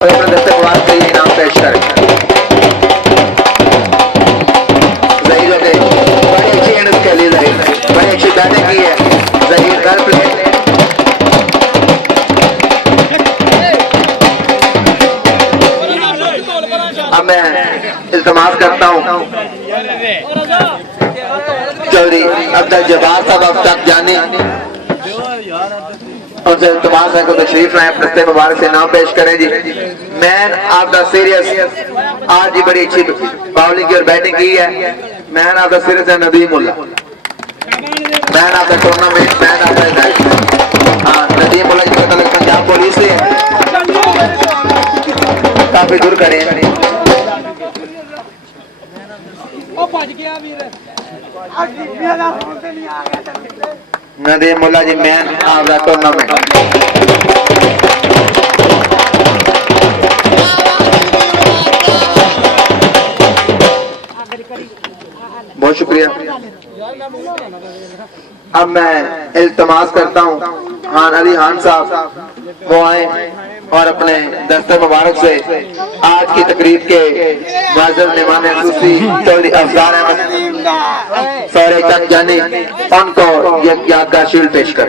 और अपने दस्तक के लिए इनाम पेश करें। जहीर ने बड़ी अच्छी एंड के लिए जहीर बड़ी अच्छी बैटिंग की है। Zaheer well played. अब मैं इल्तमास करता हूँ चौधरी अब्दुल जब्बार साहब अब तक जाने उनसे इल्तमास है को तशरीफ लाएं, अपने मुबारक से नाम पेश करें जी। मैन ऑफ द सीरीज आज ही बड़ी अच्छी बॉलिंग की और बैटिंग की है। मैन ऑफ द सीरीज है Nadeem Ullah. Man of the tournament man of the Nadeem Ullah ji का पंजाब पुलिस से काफी दूर करें। Nadeem Ullah ji man of the tournament. बहुत शुक्रिया। अब मैं इल्तमास करता हूँ खान अली खान साहब वो आए और अपने दस्ते मुबारक से आज की तकरीब के मुअज़्ज़ज़ मेहमान खुसूसी चौधरी अफज़ाल अहमद सौरे तक जाने उनको एक यादगार शील्ड पेश कर।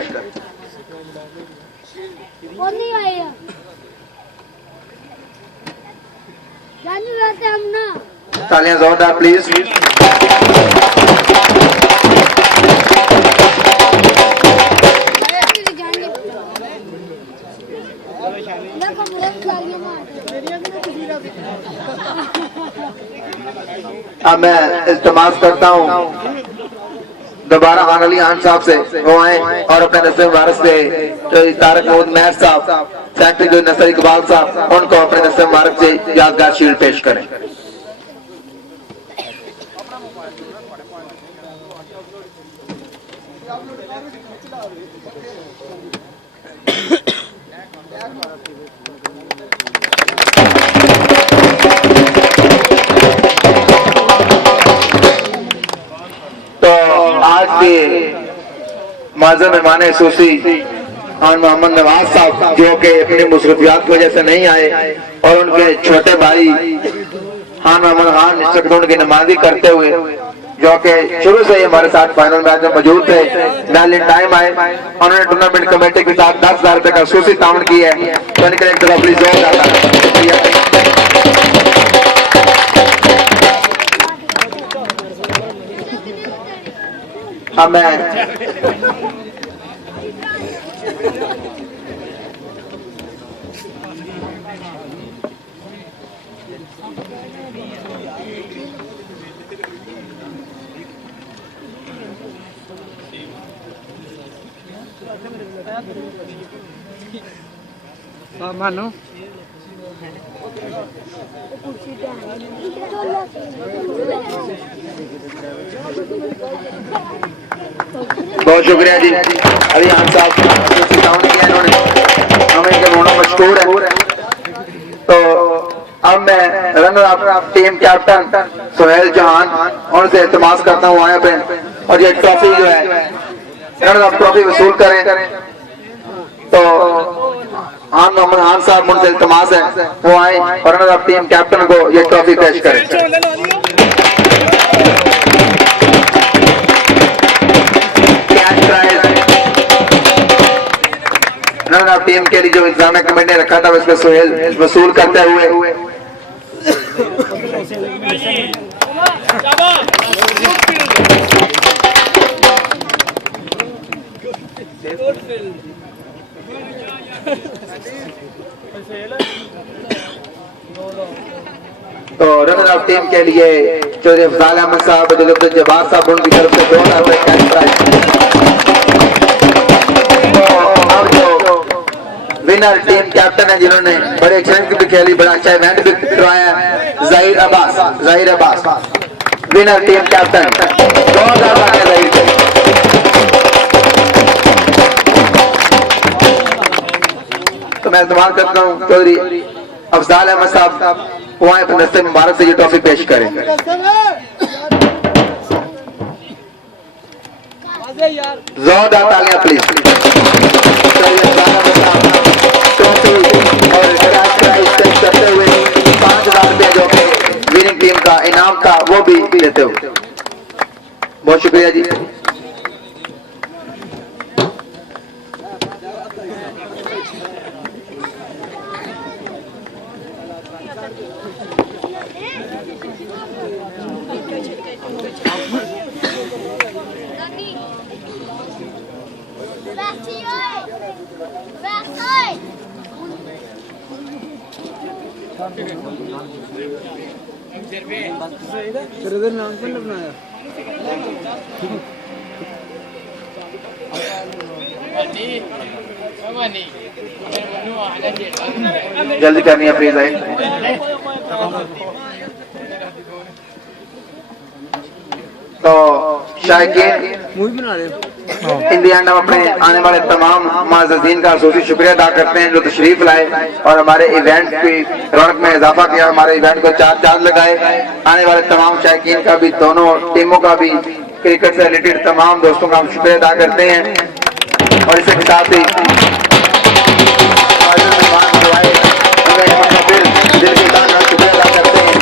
तालियां जोरदार प्लीज। अब मैं इल्तमास करता हूँ दोबारा खान अली खान साहब से वो आए और अपने दस्ते मुबारक से जो तारक महमूद महर साहब सेक्रेटरी जो नसर इकबाल साहब उनको अपने दस्ते मुबारक से यादगार शील्ड पेश करें। मुअज़्ज़ज़ मेहमान खुसूसी खान मोहम्मद नवाज साहब जो कि अपनी मुसरफियात की वजह से नहीं आए और उनके छोटे भाई खान मोहम्मद खान इस वक्त उनकी नुमाइंदगी करते हुए जो कि शुरू से ही हमारे साथ फाइनल मैच में मौजूद थे वैलिड टाइम आए उन्होंने टूर्नामेंट कमेटी के साथ 10,000 रुपए का खुसूसी ताउन किया है। तो इनके लिए एक तरह प्लीज जोर जाता है। अब मैं मानो बहुत शुक्रिया जी अली खान साहब किया इन्होंने हमें इनके होना मशहूर है। तो अब मैं रनर टीम कैप्टन सुहेल जहान उनसे इल्तमास करता हूँ आए पे और ये ट्रॉफी जो है रनर अप ट्रॉफी वसूल करें। तो खान मोहम्मद खान साहब उनसे इल्तमास है वो आए और रनर अप टीम कैप्टन को ये ट्रॉफी पेश करें। रनर टीम के लिए जो इंतजामिया कमेटी ने रखा था उसको सुहेल वसूल करते हुए तो रनर टीम के लिए चौधरी अफज़ाल अहमद साहब अब्दुल जब्बार साहब उनकी तरफ से 2,000 रुपए cash prize. Winner team captain है जिन्होंने बड़े एक्सीलेंट भी खेली बड़ा अच्छा इवेंट भी करवाया Zaheer Abbas winner team captain 2,000 रुपए। तो मैं इस्तेमाल करता हूँ चौधरी अफज़ाल अहमद साहब वो आए अपने दस्ते मुबारक से ये ट्रॉफी पेश करें। जोरदार तालियां प्लीज। ट्रॉफी और वो भी देते हो। बहुत शुक्रिया जी। जल्दी करनी है प्लीज भाई। तो शायकीन इंडिया हम अपने आने वाले तमाम माज़ीन का खसूसी शुक्रिया अदा करते हैं जो तशरीफ लाए और हमारे इवेंट की रौनक में इजाफा किया, हमारे इवेंट को चार चांद लगाए। आने वाले तमाम शायकीन का भी, दोनों टीमों का भी, क्रिकेट से रिलेटेड तमाम दोस्तों का हम शुक्रिया अदा करते हैं। और इसके साथ ही दिल के साथ शुक्रिया अदा करते हैं।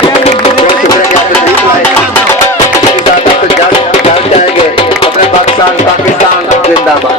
बहुत शुक्रिया कि आप तशरीफ लाए। इसके साथ आप जाएंगे अपने पाकिस्तान जिंदाबाद।